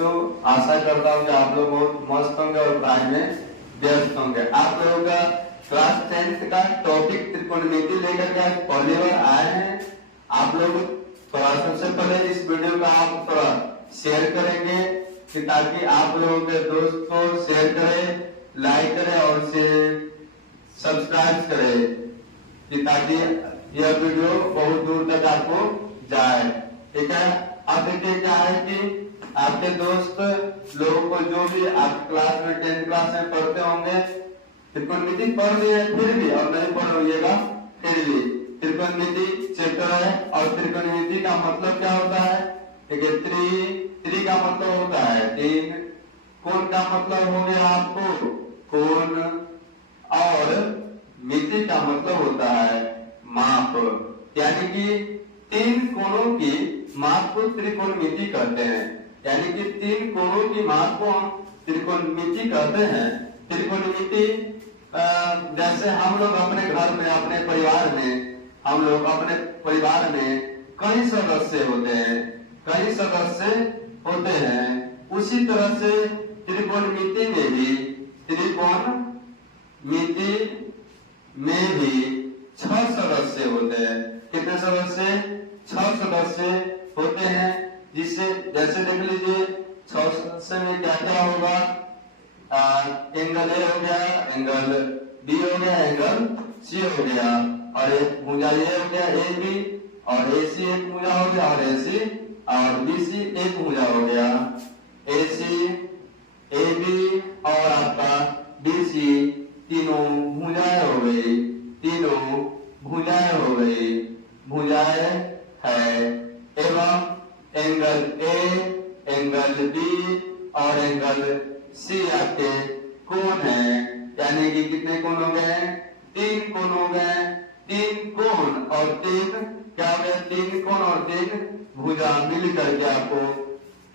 बच्चों, आशा करता हूँ कि आप लोग बहुत मस्त होंगे और पढ़ाई में व्यस्त होंगे। आप लोगों का क्लास 10th का टॉपिक त्रिकोणमिति लेकर के आज पहली बार आए हैं। आप लोग थोड़ा सबसे पहले इस वीडियो को आप थोड़ा शेयर करेंगे कि ताकि आप लोगों के दोस्त को शेयर करें, लाइक करें और से सब्सक्राइब करें कि ताकि यह वीडियो बहुत दूर तक आपको जाए। ठीक है, अब देखिए क्या है कि आपके दोस्त लोगों को जो भी आप क्लास में 10th क्लास में पढ़ते होंगे, त्रिकोणमिति पढ़ लिए फिर भी और नहीं पढ़ रहिएगा फिर भी त्रिकोणमिति चैप्टर है। और त्रिकोणमिति का मतलब क्या होता है? त्रि का मतलब होता है तीन, कोण का मतलब हो गया आपको कोण, और मिति का मतलब होता है माप। यानी कि तीन कोणों की माप को त्रिकोणमिति कहते हैं। यानी कि तीन कोणों की माप को हम त्रिकोणमिति कहते हैं। त्रिकोणमिति जैसे हम लोग अपने घर में, अपने परिवार में, हम लोग अपने परिवार में कई सदस्य होते हैं, कई सदस्य होते हैं, उसी तरह से त्रिकोणमिति में भी, त्रिकोणमिति में भी 6 सदस्य होते हैं। कितने सदस्य? 6 सदस्य होते हैं। जिससे जैसे देख लीजिए 6 सदस्य में क्या क्या होगा? एंगल ए हो गया, एंगल बी हो गया, एंगल सी हो गया, और एक भुजा ये हो गया ए बी, और ए सी एक भुजा हो गया, और ए सी और बी सी एक भुजा हो गया। ए सी, ए बी और आपका बी सी तीनों भुजाएं हो गई, तीनों भुजाएं हो गई, भुजाएं है। एवं एंगल ए, एंगल बी और एंगल सी आपके कोण है। यानी कि कितने कोण हो गए? 3 कोण हो गए। 3 कोण और 3 क्या हो गया? 3 कोण और 3 भुजा मिल करके आपको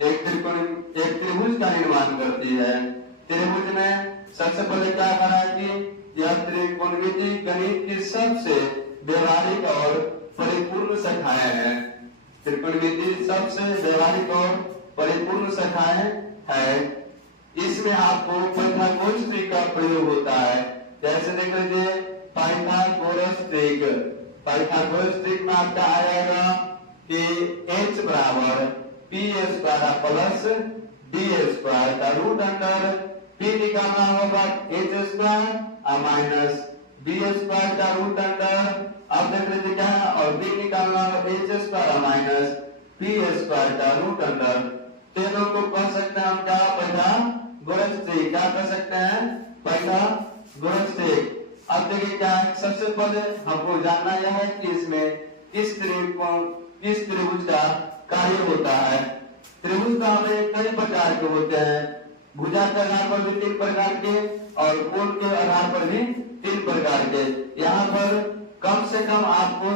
एक त्रिभुज का निर्माण करती है। त्रिभुज में सबसे पहले क्या करा है कि यह त्रिकोणमिति गणित की सबसे व्यवहारिक और परिपूर्ण शाखाएं हैं। त्रिकोणमिति सबसे व्यवहारिक और परिपूर्ण शाखाएं है। इसमें आपको पाइथागोरस ट्रिक का प्रयोग होता है। जैसे देख लीजिए पाइथागोरस ट्रिक, पाइथागोरस ट्रिक में आपका आएगा कि h बराबर p square plus d square का रूट अंडर p निकालना होगा h square minus b square का रूट अंडर, अब देख लीजिए क्या है, और b निकालना होगा h square minus p square का रूट अंडर। तीनों को कर सकते हैं हम क्या? Pythagoras trick. क्या कर सकते हैं? Pythagoras trick. अब देखिए क्या है, सबसे पहले हमको जानना यह है कि इसमें किस त्रिभुज का कार्य होता है। त्रिभुज का हमें कई प्रकार के होते हैं। भुजा के आधार पर भी 3 प्रकार के और कोण के आधार पर भी 3 प्रकार के। यहाँ पर कम से कम आपको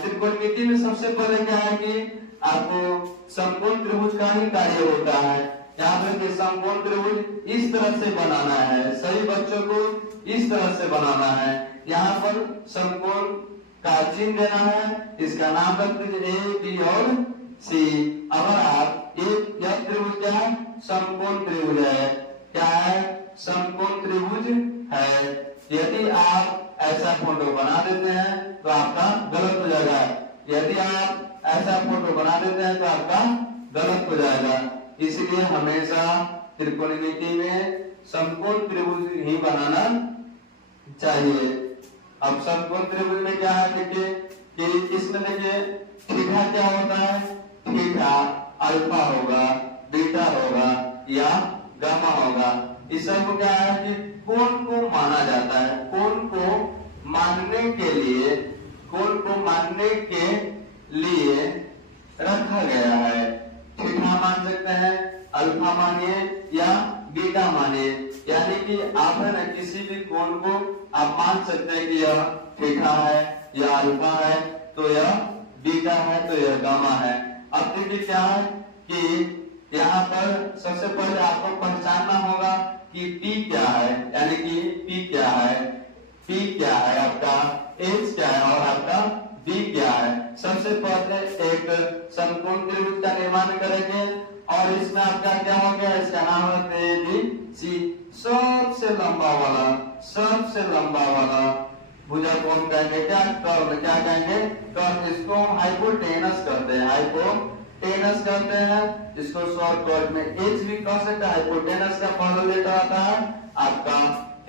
त्रिकोणमिति में सबसे पहले क्या है कि आपको समकोण त्रिभुज का ही कार्य होता है। यहाँ पर कि समकोण त्रिभुज इस तरह से बनाना है, सभी बच्चों को इस तरह से बनाना है। यहाँ पर समकोण का चिन्ह देना है, इसका नाम रख दीजिए ए बी और सी। अगर आप यह त्रिभुज क्या है? समकोण त्रिभुज है। क्या है? समकोण त्रिभुज है। यदि आप ऐसा फोटो बना देते हैं तो आपका गलत हो जाएगा। यदि आप ऐसा फोटो बना देते हैं तो आपका गलत हो जाएगा। इसलिए हमेशा त्रिकोणमिति में समकोण त्रिभुज ही बनाना चाहिए। अब समकोण त्रिभुज में क्या है देखिए कि इसमें देखिए थीटा क्या होता है? थीटा अल्फा होगा, बीटा होगा या गामा होगा। इस सब क्या है कि कोण को माना जाता है। कोण को मानने के लिए, कोण को मानने के लिए रखा गया है। थीटा मान सकते हैं, अल्फा मानिए या बीटा मानिए। यानी कि आप है ना किसी भी कोण को आप मान सकते हैं कि यह थीटा है, यह अल्फा है, तो यह बीटा है, तो यह गामा है। अब देखिए क्या है कि यहाँ पर सबसे पहले आपको पहचानना होगा कि P क्या है, यानी कि P क्या है, P क्या है आपका, H क्या है और आपका B क्या है। सबसे पहले एक समकोण त्रिभुज का निर्माण करेंगे और इसमें आपका क्या हो गया, इसका नाम है ए बी सी। सबसे लंबा वाला भुजा को हम कहेंगे क्या, कर्व। क्या कहेंगे, कर्व। इसको हम हाइपोटेनस कहते हैं, हाइपोटेनस कहते हैं। इसको शॉर्टकट में एच भी कह सकते हैं। हाइपोटेनस का पहला लेटर आता है आपका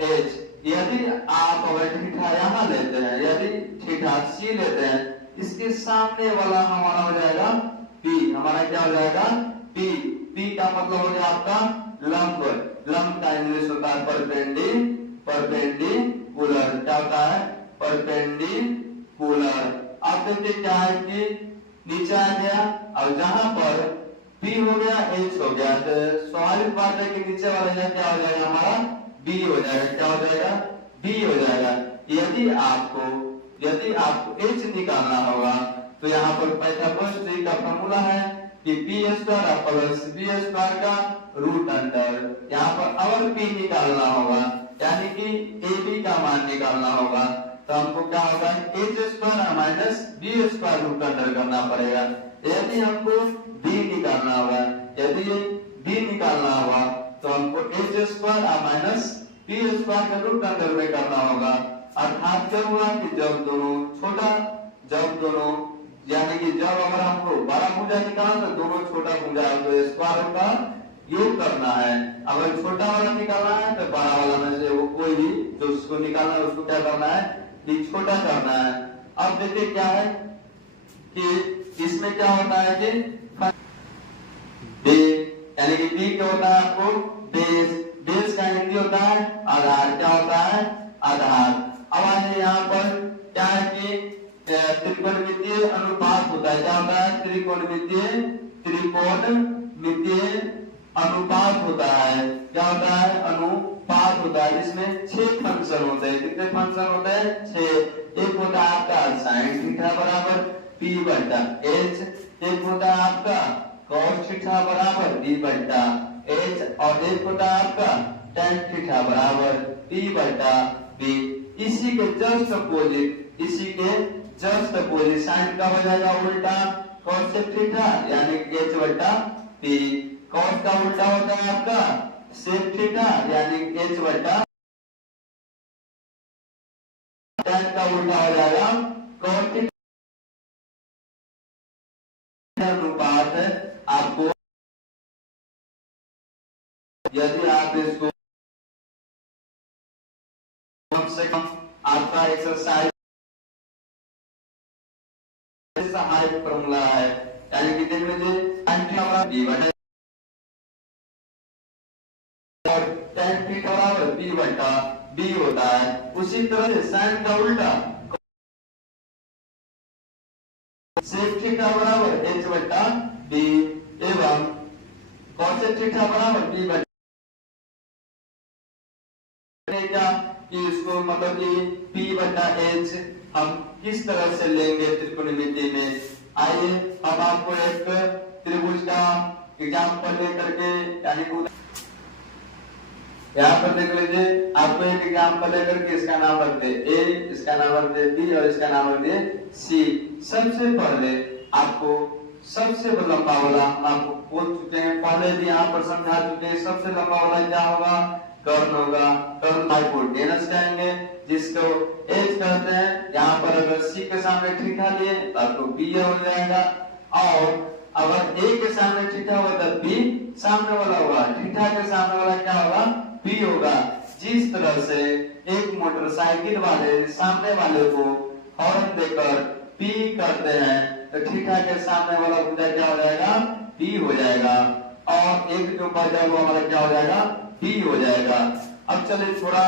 एच। यदि आप अगर थीटा यहाँ लेते हैं, यदि थीटा सी लेते हैं, इसके सामने वाला हमारा हो जाएगा पी। हमारा क्या हो जाएगा, पी। पी का मतलब हो गया आपका लंब। लंब का इंग्लिश होता है परपेंडिकुलर। क्या होता है, परपेंडिकुलर। अब देखिए क्या है कि नीचे आ गया, और जहां पर P हो गया H हो गया, तो स्वाभाविक बात है कि नीचे वाला यह क्या हो जाएगा, हमारा B हो जाएगा। क्या हो जाएगा, B हो जाएगा। यदि आपको H निकालना होगा तो यहाँ पर पाइथागोरस का फॉर्मूला है कि P square plus B square का रूट अंडर। यहाँ पर अगर P निकालना होगा, यानी कि ए बी का मान निकालना होगा, तो हमको क्या होगा, H square minus B square root under करना पड़ेगा। यदि हमको बी निकालना होगा, तो हमको H square minus B square का रूट अंडर में करना होगा। अर्थात क्या हुआ कि जब दोनों यानी कि जब अगर हमको बड़ा भुजा निकालना तो दोनों छोटा भुजा तो स्क्वायर का योग करना है। अगर छोटा वाला निकालना है तो बड़ा वाला में से वो कोई भी जो उसको निकालना है उसको क्या करना है, छोटा करना है। अब देखिए क्या है कि इसमें क्या होता है कि यानी कि बी क्या होता है आपको बेस। बेस का हिंदी होता है आधार। क्या होता है, आधार। अब आइए यहाँ पर क्या है कि त्रिकोणमितीय अनुपात होता है। क्या होता है, त्रिकोणमितीय अनुपात होता है। क्या होता है, अनुपात होता है, जिसमें 6 फंक्शन होते हैं। कितने फंक्शन होते हैं, 6। एक होता है आपका साइन थीटा बराबर पी बटा एच, एक होता है आपका कॉस थीटा बराबर पी बटा एच, और एक होता है आपका टेन थीटा बराबर पी बटा बी। इसी के जस्ट अपोजिट साइन का हो जाएगा उल्टा कॉस थीटा यानी एच बटा पी। कॉस का उल्टा होता है आपका सेक थीटा यानी एच बटा, टेन का उल्टा हो जाएगा कॉस थीटा। अनुपात है आपको, यदि आप इसको कम से कम आपका एक्सरसाइज हाई फॉर्मूला है, यानी कि देख लीजिए और tan थीटा बराबर b बटा b होता है। उसी तरह से sin का उल्टा sec थीटा बराबर h बटा b एवं cos थीटा बराबर b बटा कि इसको मतलब कि p बटा h हम किस तरह से लेंगे त्रिकोणमिति में। आइए अब आपको एक त्रिभुज का एग्जाम्पल लेकर के, यानी यहाँ पर देख लीजिए, आपको एक एग्जाम्पल लेकर के इसका नाम रख दे ए, इसका नाम रख दे बी और इसका नाम रख दे सी। सबसे पहले आपको सबसे लंबा वाला हम आपको बोल चुके हैं, पहले भी यहाँ पर समझा चुके हैं। सबसे लंबा वाला क्या होगा, कर्ण होगा। कर्ण हाइपोटेनस कहेंगे, जिसको एच कहते हैं। यहाँ पर अगर सी के सामने थीटा लिए तो आपको बी हो जाएगा, और अगर ए के सामने थीटा होगा तो बी सामने वाला होगा, थीटा के सामने वाला क्या होगा, बी होगा। जिस तरह से एक मोटरसाइकिल वाले सामने वाले को हॉर्न देकर पी करते हैं, तो थीटा के सामने वाला भुजा क्या हो जाएगा, पी हो जाएगा, और एक जो बचा हुआ हमारा क्या हो जाएगा, पी हो जाएगा। अब चलिए थोड़ा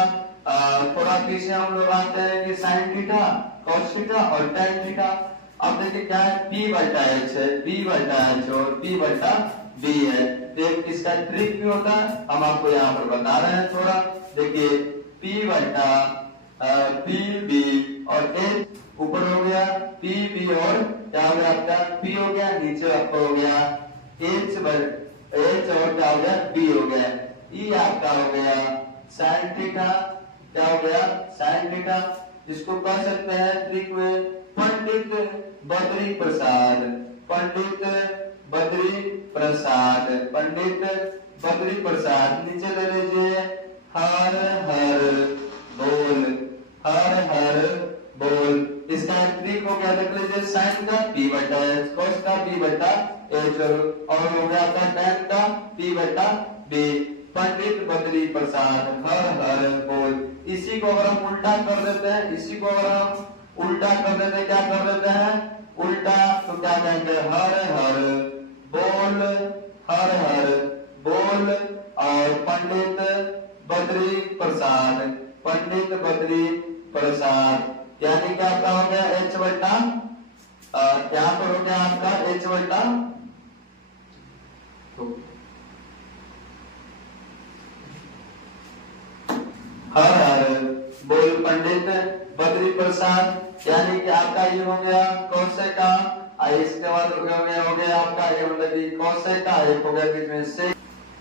पीछे हम लोग आते हैं कि साइन थीटा, कॉस थीटा और टेन थीटा। अब देखिए क्या है, p बटा h है, b बटा h और p बटा b है। देख इसका ट्रिक भी होता है, हम आपको यहाँ पर बता रहे हैं थोड़ा। देखिए p बटा p b और h ऊपर हो गया p b और क्या हो गया आपका p हो गया, नीचे आपका हो गया h और क्या हो गया b हो गया। ये आपका हो गया साइन थीटा, क्या हो गया साइन थीटा। इसको कह सकते हैं ट्रिक में पंडित बद्री प्रसाद बद्री प्रसाद, पंडित बद्री प्रसाद। नीचे ले लीजिए हर हर बोल, हर हर बोल। इसका ट्रिक हो गया, देख लीजिए साइन का p बटा h, cos का p बटा h, और हो गया आपका tan का p बटा b। पंडित बद्री प्रसाद हर हर बोल। इसी को अगर हम उल्टा कर देते हैं, इसी को अगर हम उल्टा कर देते हैं, क्या कर देते हैं उल्टा, तो क्या कहेंगे हर हर बोल, हर हर बोल। और पंडित बद्री प्रसाद, पंडित बद्री प्रसाद, यानी क्या आपका हो गया h बटा, यहाँ पर हो गया आपका h बटा, हर हर बोल पंडित बद्री प्रसाद, यानी कि आपका ये हो गया कौशे का, इसके बाद हो गया आपका ये मतलब कि कौशे का, एक हो गया बीच में से।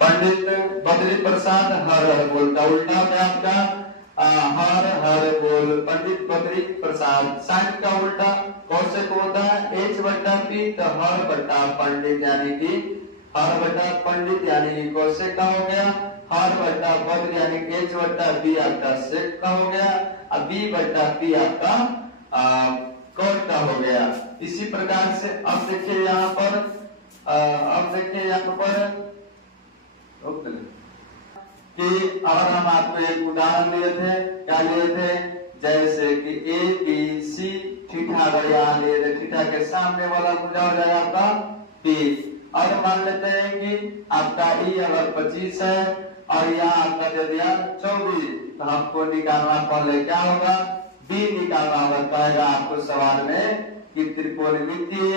पंडित बद्री प्रसाद हर हर बोल का उल्टा है आपका हर हर बोल पंडित बद्री प्रसाद। साइन का उल्टा कौशे को होता है h बटा p, तो हर बटा पंडित यानी कि हर बटा पंडित यानी कि कौशे का हो गया, हर बटा बद्र यानी h बटा b आपका सेक का हो गया, अब b बटा p आपका कौट का हो गया। इसी प्रकार से अब देखिए यहाँ पर, अब देखिए यहाँ पर कि अगर हम आपको एक उदाहरण लिए थे, क्या लिए थे, जैसे कि a b c थीटा, अगर यहाँ लिए थे थीटा के सामने वाला भुजा हो जाएगा आपका p। और मान लेते हैं कि आपका e अगर 25 है और यहाँ आपका दे दिया 24, तो हमको निकालना पहले क्या होगा b निकालना होगा। कहेगा आपको सवाल में कि त्रिकोणमितीय,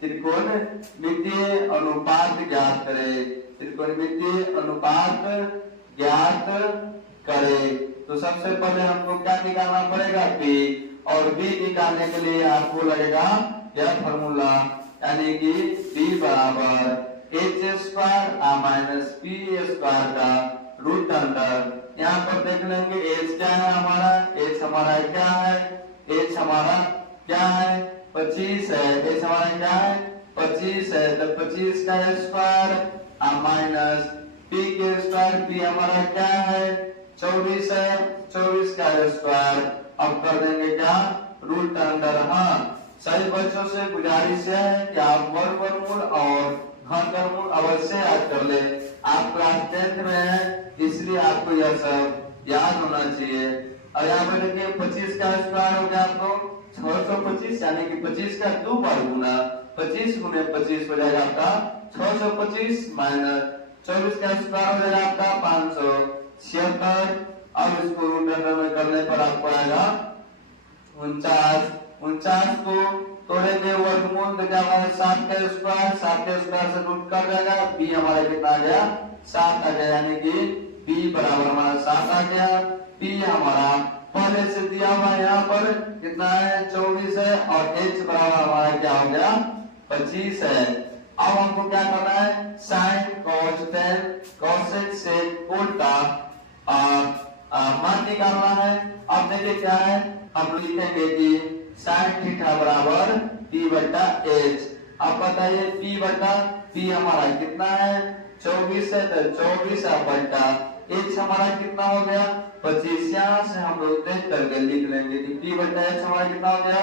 त्रिकोणमितीय अनुपात ज्ञात करे, त्रिकोणमितीय अनुपात ज्ञात करे। तो सबसे पहले हमको क्या निकालना पड़ेगा b, और b निकालने के लिए आपको लगेगा यह फॉर्मूला, यानी कि b बराबर h square minus p square का रूट अंडर। यहाँ पर देख लेंगे h क्या है हमारा, h हमारा क्या है, h हमारा क्या है 25 है, h हमारा क्या है 25 है, तो 25 का स्क्वायर माइनस p के स्क्वायर, p हमारा क्या है 24 है, 24 का स्क्वायर। अब कर देंगे क्या रूट अंडर। हाँ सही बच्चों से गुजारिश है कि आप वर्गमूल और घनमूल अवश्य याद कर ले। आप क्लास 10th में हैं, इसलिए आपको यह सब याद होना चाहिए। और यहाँ पे देखिए 25 का स्क्वायर हो गया आपको 625, यानी कि 25 का 2 बार गुना, 25 गुने 25 हो जाएगा आपका 625 माइनस 24 का स्क्वायर हो जाएगा आपका 576। अब इसको रूट अंडर में करने पर आपको आएगा 49, 49 को तोड़ेंगे वर्गमूल तो क्या होगा 7 का स्क्वायर, 7 के स्क्वायर से रूट कर जाएगा, b हमारा कितना आ गया 7 आ गया, यानी कि b बराबर हमारा 7 आ गया। p हमारा पहले से दिया हुआ यहाँ पर कितना है 24 है, और h बराबर हमारा क्या हो गया 25 है। अब हमको क्या करना है साइन cos tan cosec से उल्टा मान निकालना है। अब देखिए क्या है, हम लिखेंगे कि साइन थीटा बराबर p बटा h। अब बताइए p बटा p हमारा कितना है 24 है, तो 24 बटा h हमारा कितना हो गया 25। यहाँ से हम लोग देख करके लिख लेंगे कि p बटा h हमारा कितना हो गया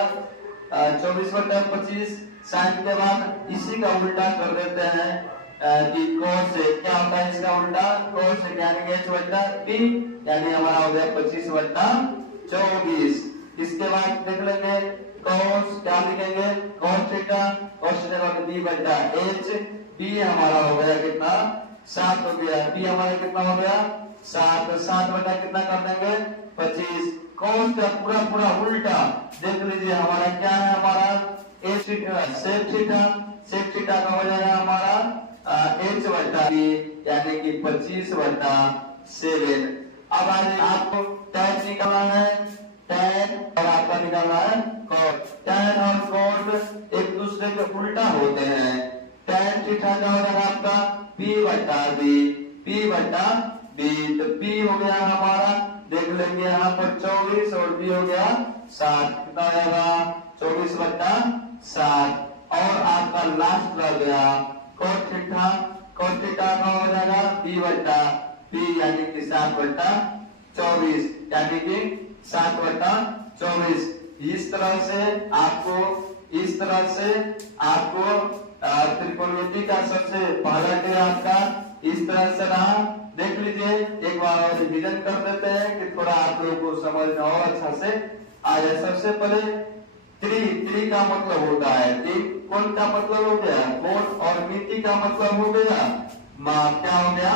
24 बटा 25। साइन के बाद इसी का उल्टा कर देते हैं कि cos से क्या होता है इसका उल्टा cos से, यानी कि h बटा p, यानी हमारा हो गया 25 बटा 24। इसके बाद देख लेंगे cos, क्या लिखेंगे cos थीटा, cos थीटा का b बटा h, b हमारा हो गया कितना 7 हो गया, b हमारा कितना हो गया 7, 7 बटा कितना कर देंगे 25। cos का पूरा पूरा उल्टा देख लीजिए हमारा क्या है, हमारा h theta sec theta, sec theta का हो जाएगा हमारा h बटा b, यानी कि 25 बटा 7। अब आगे आपको tan निकालना है, tan और आपका निकालना है cot। tan और cot एक दूसरे के उल्टा होते हैं। tan थीटा का हो जाएगा आपका p बटा b, p बटा b, तो p हो गया हमारा देख लेंगे यहाँ पर 24 और b हो गया 7, कितना हो जाएगा 24 बटा 7। और आपका लास्ट रह गया कोट थीटा का हो जाएगा p बट्टा p यानी कि 7/24 यानी कि 7/24। इस तरह से आपको त्रिकोणमिति का सबसे पहला डे आपका इस तरह से रहा। देख लीजिए, एक बार और रिवीजन कर देते हैं कि थोड़ा आप लोगों को समझ में और अच्छा से आ जाए। सबसे पहले त्रि का मतलब होता है कोण का मतलब हो गया कोण, और मिति का मतलब हो गया माप। क्या हो गया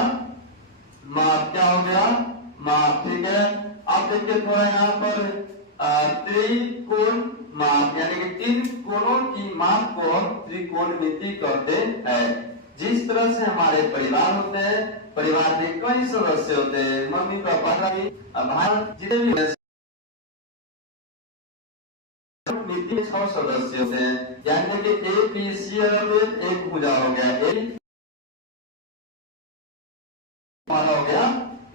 माप। ठीक है, अब देखिए थोड़ा यहाँ पर त्रिकोण माप यानी कि तीन कोणों की माप को हम त्रिकोणमिति कहते हैं। जिस तरह से हमारे परिवार होते हैं, परिवार में कई सदस्य होते हैं, मम्मी पापा भाई जितने भी मिति में 6 सदस्य होते हैं, यानी कि ए बी सी और एक भुजा हो गया हो गया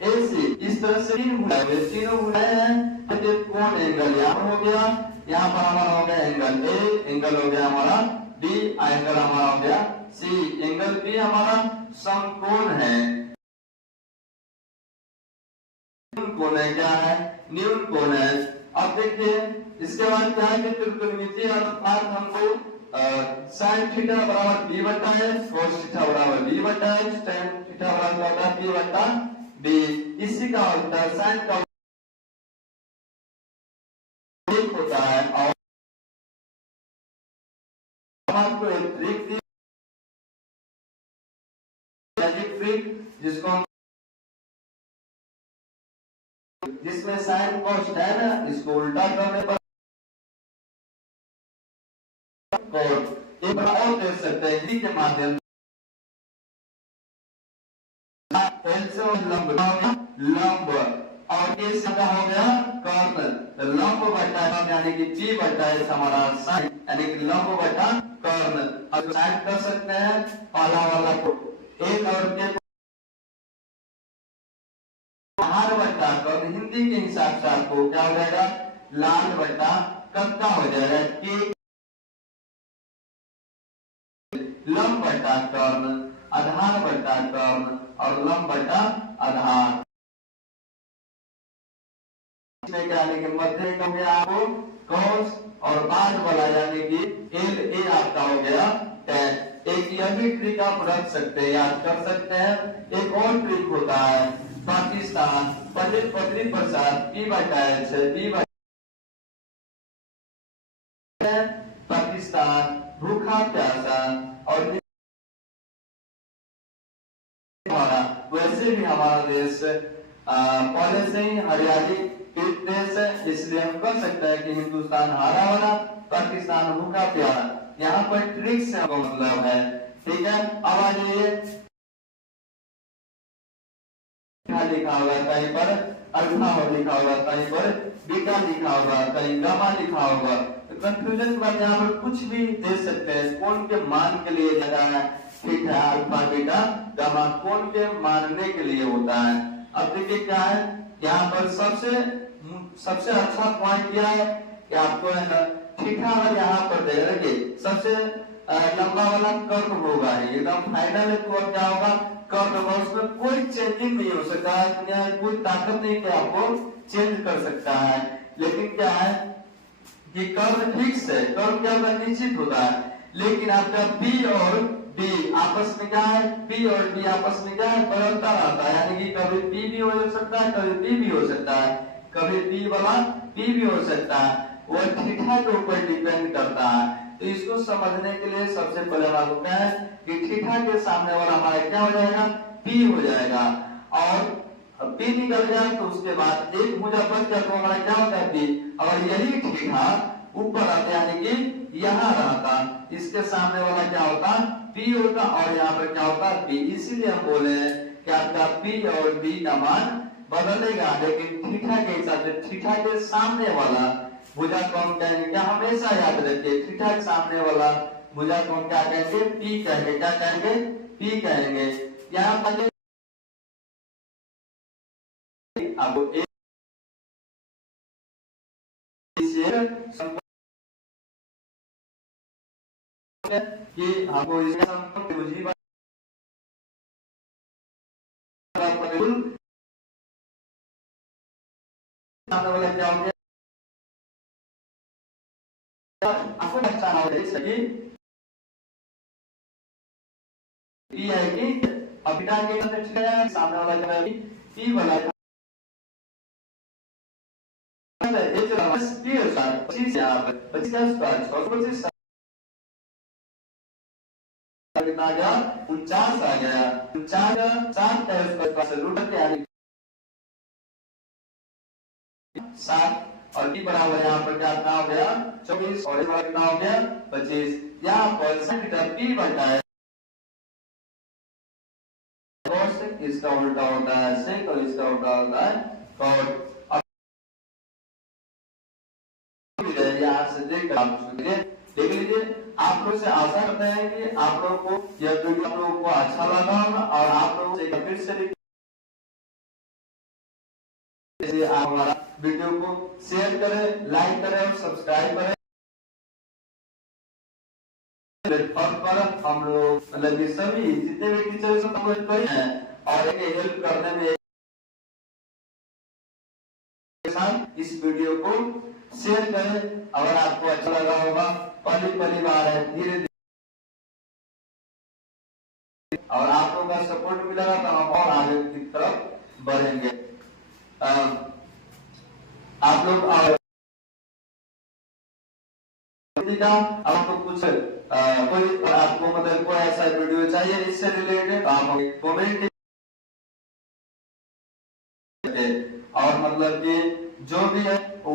AC। इस तरह से तीनों भुजाएं हैं। कोण एंगल यहाँ हो गया, यहाँ पर हमारा हो गया एंगल A, एंगल हो गया हमारा B, एंगल हमारा हो गया C। एंगल B हमारा समकोण है। कोण है क्या है? न्यून कोण है। अब देखिए इसके बाद क्या है कि त्रिकोणमिति अर्थात हमको sin थीटा बराबर b बटा h, cos थीटा बराबर b बटा h, tan थीटा बराबर b बटा b। इसी का होता है sin का एक होता है और आपको एक ट्रिक जिसको जिसमें sin cos tan है, इसको उल्टा करने पर एक और दे सकते हैं इसी के माध्यम से लंब और ये सीधा हो गया कर्ण। लंब बटा यानी कि p बटा s हमारा sin यानी कि लंब बटा कर्ण। अब साइन कर सकते हैं पहला वाला को एक और के आहार बटा कर्ण। हिंदी के हिसाब से आपको क्या हो जाएगा लाल बटा कक्का हो जाएगा के लंब बटा कर्ण, आधार बटा कर्ण और लंब बटा आधार। यानी कि मध्य का गया आपको कॉस और बाद वाला यानी कि एल ए आपका हो गया tan। एक यह भी ट्रिक आप रख सकते हैं, याद कर सकते हैं। एक और ट्रिक होता है पाकिस्तान पंडित पत्री प्रसाद p बटा h b बटा पाकिस्तान भूखा प्यासा। और वैसे भी हमारा देश पहले से ही हरियाली देश है, इसलिए हम कह सकते हैं कि हिंदुस्तान हरा भरा, पाकिस्तान भूखा प्यारा। यहाँ पर ट्रिक से हमको मतलब है। ठीक है, अब आ जाइए लिखा होगा कहीं पर अल्फा लिखा होगा, कहीं पर बीटा लिखा होगा, कहीं गामा लिखा होगा। तो कंफ्यूजन के बाद यहाँ पर कुछ भी दे सकते हैं। कौन के मान के लिए जगह है ठीक है अल्फा बीटा गामा कौन के मानने के लिए होता है। अब देखिए क्या है यहाँ पर सबसे अच्छा पॉइंट क्या है कि आपको है ना थीटा और यहाँ पर देखिए सबसे लंबा वाला कर्व होगा, एकदम फाइनल है। तो क्या होगा कर्व होगा, उसमें कोई चेंजिंग नहीं हो सकता है, दुनिया में कोई ताकत नहीं कि आपको चेंज कर सकता है। लेकिन क्या है कि कर्व फिक्स है, कर्व क्या होगा निश्चित होता है। लेकिन आपका P और B आपस में क्या है, P और B आपस में क्या है बदलता रहता है। यानी कि कभी P भी हो सकता है, कभी P भी हो सकता है, कभी P वाला P भी हो सकता है। वो थीटा के ऊपर डिपेंड करता है। तो इसको समझने के लिए सबसे पहले हम आपको क्या है कि थीटा के सामने वाला हमारा क्या हो जाएगा P हो जाएगा। और P निकल गया तो उसके बाद एक भुजा बच गया तो हमारा क्या होता है P। और यही थीटा ऊपर आता यानी कि यहाँ रहता, इसके सामने वाला क्या होता P होता और यहाँ पर क्या होता P। इसीलिए हम बोले कि आपका P और B का मान बदलेगा, लेकिन थीटा के हिसाब से थीटा के सामने वाला भुजा को हम कहेंगे क्या, हमेशा याद रखिए थीटा के सामने वाला भुजा को हम क्या कहेंगे P कहेंगे। क्या कहेंगे P कहेंगे। यहाँ पर आपको एक कि हमको इसका पर सामने वाला क्या हो गया, आपको पहचान हो रही सही पी है कि अबिटा के अंदर गया, सामने वाला क्या है पी वाला ये जो बस पी है सर 25 यहां पर 50 का 625 कितना आ गया 49 आ गया 49 7 है उसके पास रूट क्या है 7 और टी बराबर यहाँ पर क्या कितना हो गया 24 और ये कितना हो गया 25। यहाँ पर सेंटीमीटर पी बनता है cosec, इसका उल्टा होता है sec और इसका उल्टा होता है cot। अब यहाँ से देख आप देख लीजिए, आप लोग से आशा करते हैं कि आप लोगों को यह वीडियो आप लोगों को अच्छा लगा होगा और आप लोगों से फिर से आप हमारा वीडियो को शेयर करें, लाइक करें और सब्सक्राइब करें। प्लेटफॉर्म पर हम लोग मतलब कि सभी जितने भी टीचर्स कमेंट करे हैं और इन्हें हेल्प करने में इस वीडियो को शेयर करें। अगर आपको अच्छा लगा होगा, पहली बार है, धीरे धीरे और आप लोगों का सपोर्ट मिलेगा तो हम और आगे की तरफ बढ़ेंगे। आप लोग आपको कुछ कोई आपको मतलब कोई ऐसा वीडियो चाहिए इससे रिलेटेड आप कमेंट और मतलब कि जो भी है वो